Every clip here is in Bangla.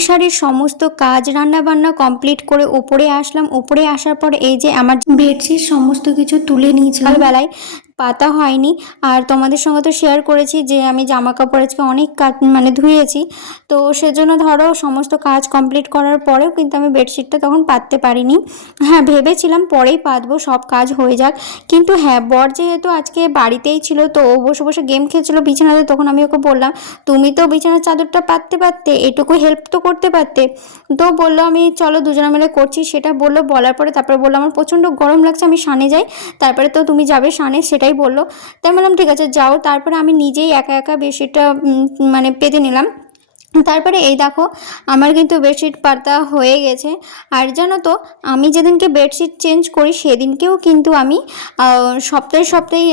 সংসারের সমস্ত কাজ রান্নাবান্না কমপ্লিট করে ওপরে আসলাম। ওপরে আসার পর এই যে আমার বেডশিট সমস্ত কিছু তুলে নিয়েছিলাম, বেলায় পাতা হয়নি। আর তোমাদের সঙ্গে তো শেয়ার করেছি যে আমি জামা কাপড় আজকে অনেক কাজ মানে ধুয়েছি, তো সেজন্য ধরো সমস্ত কাজ কমপ্লিট করার পরেও কিন্তু আমি বেডশিটটা তখন পাততে পারিনি। হ্যাঁ, ভেবেছিলাম পরেই পাতবো, সব কাজ হয়ে যাক। কিন্তু হ্যাঁ, বর যেহেতু আজকে বাড়িতেই ছিল, তো ও বসে বসে গেম খেলছিল বিছানাতে, তখন আমি ওকে বললাম তুমি তো বিছানার চাদরটা পাততে পারতে, এটুকু হেল্প তো করতে পারতে। তো বললো আমি চলো দুজনে মিলে করছি, সেটা বললো। বলার পরে তারপরে বললো আমার প্রচণ্ড গরম লাগছে, আমি সানে যাই। তারপরে তো তুমি যাবে সানে, সেটাই বললো। তাই বললাম ঠিক আছে যাও। তারপরে আমি নিজেই একা একা বেডশিটটা মানে পেতে নিলাম। তারপরে এই দেখো আমার কিন্তু বেডশিট পাতা হয়ে গেছে। আর জানো তো, আমি যেদিনকে বেডশিট চেঞ্জ করি সেদিনকেও কিন্তু আমি সপ্তাহে সপ্তাহে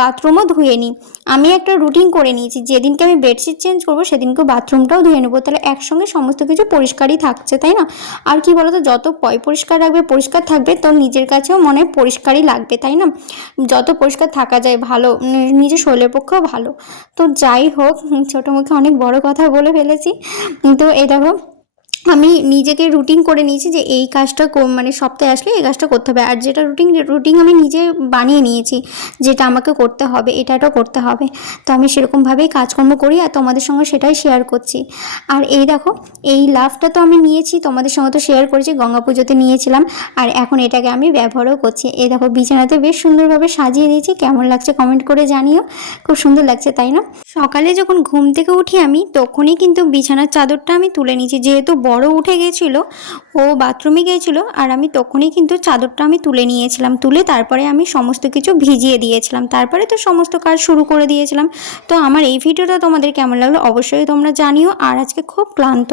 বাথরুমও ধুয়ে নিই। আমি একটা রুটিন করে নিয়েছি, যেদিনকে আমি বেডশিট চেঞ্জ করবো সেদিনকেও বাথরুমটাও ধুয়ে নেবো, তাহলে একসঙ্গে সমস্ত কিছু পরিষ্কারই থাকছে, তাই না? আর কি বলো তো, যত পরিষ্কার রাখবে পরিষ্কার থাকবে, তো নিজের কাছেও মনে পরিষ্কারই লাগবে, তাই না? যত পরিষ্কার থাকা যায় ভালো, নিজের শরীরের পক্ষেও ভালো। তো যাই হোক, ছোটো মুখে অনেক বড় কথা বলে ফেলেছি। তো এই দেখো আমি নিজেকে রুটিন করে নিয়েছি যে এই কাজটা মানে সপ্তাহে আসলে এই কাজটা করতে হবে। আর যেটা রুটিন আমি নিজে বানিয়ে নিয়েছি, যেটা আমাকে করতে হবে, এটাও করতে হবে। তো আমি সেরকমভাবেই কাজকর্ম করি আর তোমাদের সঙ্গে সেটাই শেয়ার করছি। আর এই দেখো, এই লাভটা তো আমি নিয়েছি, তোমাদের সঙ্গে তো শেয়ার করেছি, গঙ্গা পুজোতে নিয়েছিলাম। আর এখন এটাকে আমি ব্যবহারও করছি। এই দেখো বিছানাতে বেশ সুন্দরভাবে সাজিয়ে দিয়েছি, কেমন লাগছে কমেন্ট করে জানিও। খুব সুন্দর লাগছে, তাই না? সকালে যখন ঘুম থেকে উঠি আমি, তখনই কিন্তু বিছানার চাদরটা আমি তুলে নিয়েছি, যেহেতু বড় উঠে গেছিলো, ও বাথরুমে গিয়েছিলো, আর আমি তখনই কিন্তু চাদরটা আমি তুলে নিয়েছিলাম। তুলে তারপরে আমি সমস্ত কিছু ভিজিয়ে দিয়েছিলাম, তারপরে তো সমস্ত কাজ শুরু করে দিয়েছিলাম। তো আমার এই ভিডিওটা তোমাদের কেমন লাগলো অবশ্যই তোমরা জানিও। আর আজকে খুব ক্লান্ত।